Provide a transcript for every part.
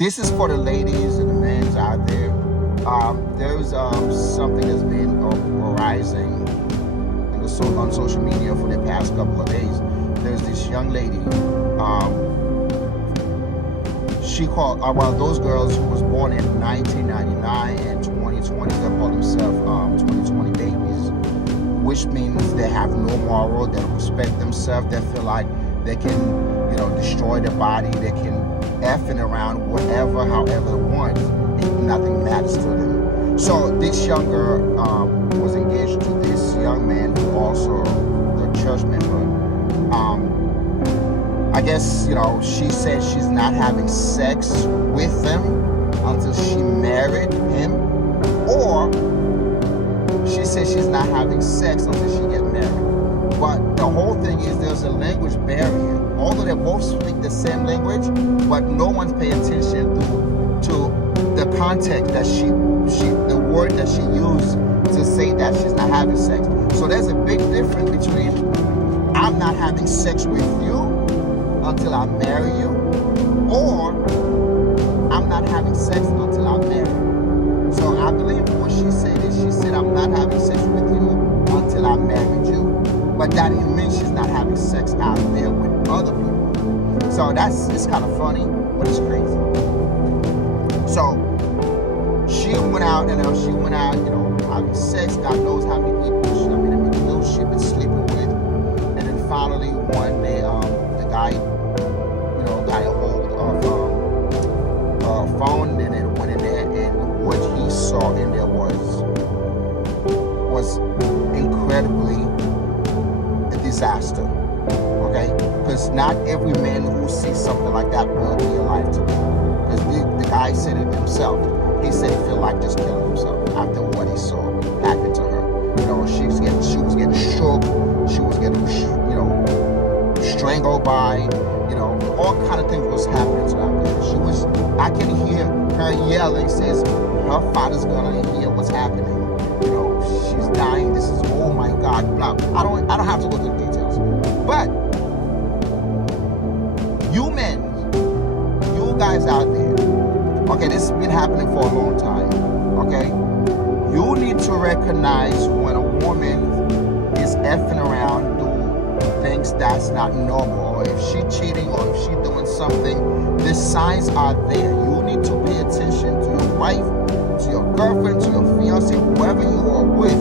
This is for the ladies and the men out there. There's something that's been arising on social media for the past couple of days. There's this young lady. She called, well, those girls who was born in 1999 and 2020, they call themselves 2020 babies, which means they have no moral, they don't respect themselves, they feel like they can, destroy their body, they can effing around whatever, however they want, and nothing matters to them. So this young girl was engaged to this young man who also the church member. I guess, she said she's not having sex with him until she married him, or she said she's not having sex until she gets married. But the whole thing is there's a language barrier. Although they both speak the same language, but no one's paying attention to the context that the word that she used to say that she's not having sex. So there's a big difference between I'm not having sex with you until I marry you, or I'm not having sex until I'm married. So I believe what she said is she said I'm not having sex with you until I married you. But that didn't mean she's not having sex out there with other people. So it's kind of funny, but it's crazy. So she went out, having sex. God knows how many people she's been sleeping with. And then finally one day, the guy, got a hold of her phone, and then went in there, and what he saw in there was incredibly a disaster. Okay, because not every man who sees something like that will be alive today. Because the guy said it himself. He said he felt like just killing himself after what he saw happen to her. She was getting shook. She was getting, strangled by, all kind of things was happening to her. I can hear her yelling, says her father's gonna hear what's happening. She's dying. This is, oh my God, blah. I don't have to go through the details. But you men, you guys out there, okay, this has been happening for a long time, okay? You need to recognize when a woman is effing around doing things that's not normal, or if she cheating, or if she doing something, the signs are there. You need to pay attention to your wife, to your girlfriend, to your fiancé, whoever you are with.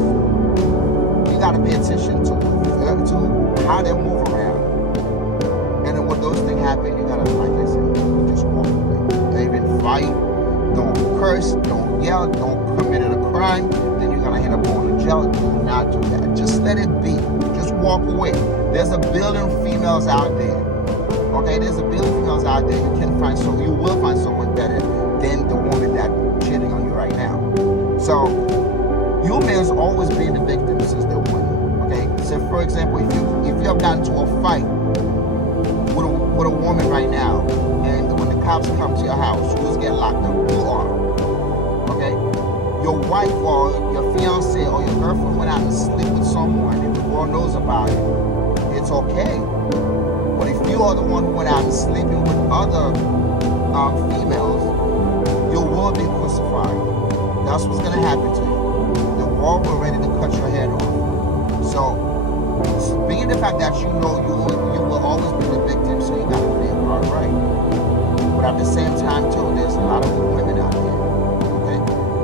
You gotta pay attention to how they move around. And then when those things happen, you gotta, like I said, you just walk away. Don't even fight, don't curse, don't yell, don't commit a crime, then you're gonna end up going to jail. Do not do that. Just let it be. Just walk away. There's a billion females out there. Okay, there's a billion females out there. You will find someone better than the woman that's cheating on you right now. So you men's always been the victim since they're one. Okay, so for example, if you have gotten into a fight with a woman right now, and when the cops come to your house, who's getting locked up? You are. Okay, your wife or your fiance or your girlfriend went out and sleep with someone, and the world knows about it. It's okay. But if you are the one who went out and sleeping with other females, you will be crucified. That's what's gonna happen to you. The world will ready to cut your head off. So, being the fact that you will always be the victim, so you gotta play your part right. But at the same time too, there's a lot of good women out there. Okay,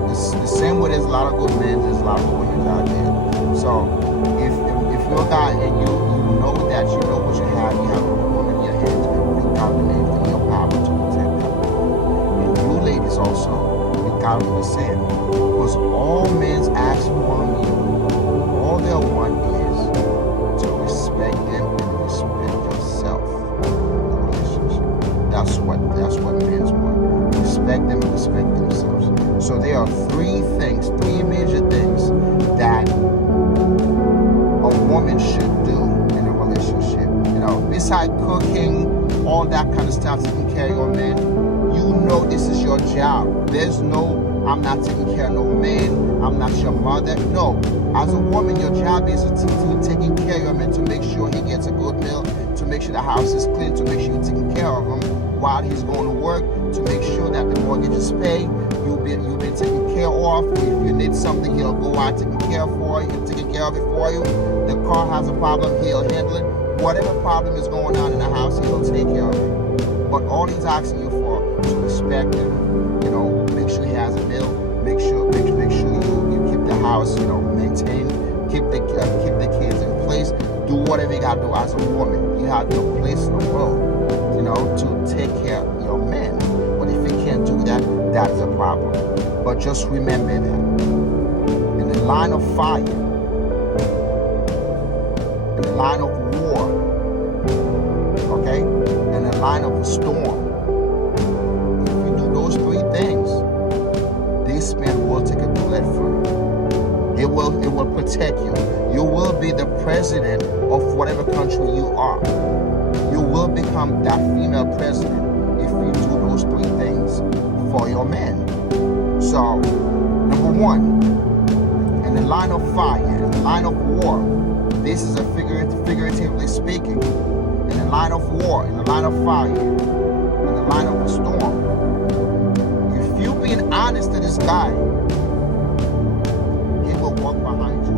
the same way there's a lot of good men, there's a lot of good women out there. So, if you're a guy and you know that you know what you have a woman in your hands, you got to live in your power to protect them. And you ladies also, you got to do the same. Because all men ask from you, all they want is to respect them and respect yourself in the relationship. That's what men want. Respect them and respect themselves. So there are three major things that a woman should do in a relationship. Besides cooking, all that kind of stuff, taking care of your man, this is your job. There's no, I'm not taking care of no man, I'm not your mother. No, as a woman, your job is to taking care of your man, to make sure he gets a good meal, to make sure the house is clean, to make sure you're taking care of him while he's going to work to make sure that the mortgage is paid. You've been taken care of. If you need something, he'll go out taking care of it for you. The car has a problem, he'll handle it. Whatever problem is going on in the house, he'll take care of it. But all he's asking you for is to respect him. You know, make sure he has a bill. Make sure you keep the house, you know, maintained. Keep the kids in place. Do whatever you gotta do as a woman. You have your place in the world, you know, to take care of your men. But if you can't do that, that is a problem. But just remember that in the line of fire, in the line of war, okay, in the line of the storm, if you do those three things, this man will take a bullet from you. It will protect you. You will be the president of whatever country you are. You will become that female president if you do those three things for your men. So, number one, in the line of fire, in the line of war, this is a figuratively speaking. In the line of war, in the line of fire, in the line of the storm, if you being honest to this guy, he will walk behind you.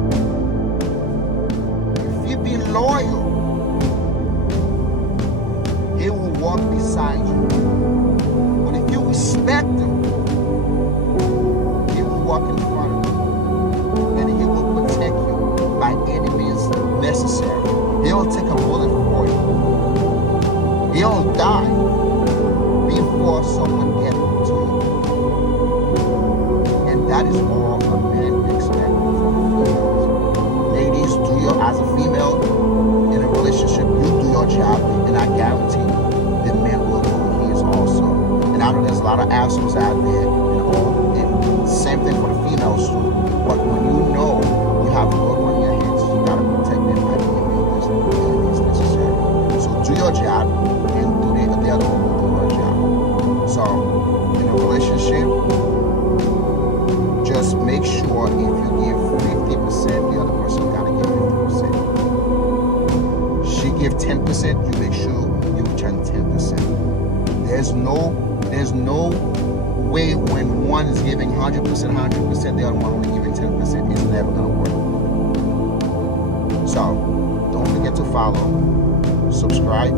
If you be loyal, he will walk beside you. But if you respect him, he will walk in front of you. And he will protect you by any means necessary. He'll take a bullet for you. He'll die before someone gets to you. And that is all a man expects from females. Ladies, as a female in a relationship, you do your job, and I guarantee the man will do his also. And I know there's a lot of assholes out there, and same thing for the females too. But when you know you have a good one in your hands, you gotta protect them by any means necessary. So do your job, and the other one will do her job. So in a relationship, just make sure if you give 50%, the other person gotta give 50%. She give 10%, you make sure you return 10%. There's no way when one is giving 100%, the other one only giving 10%. It's never gonna work. So don't forget to follow, subscribe,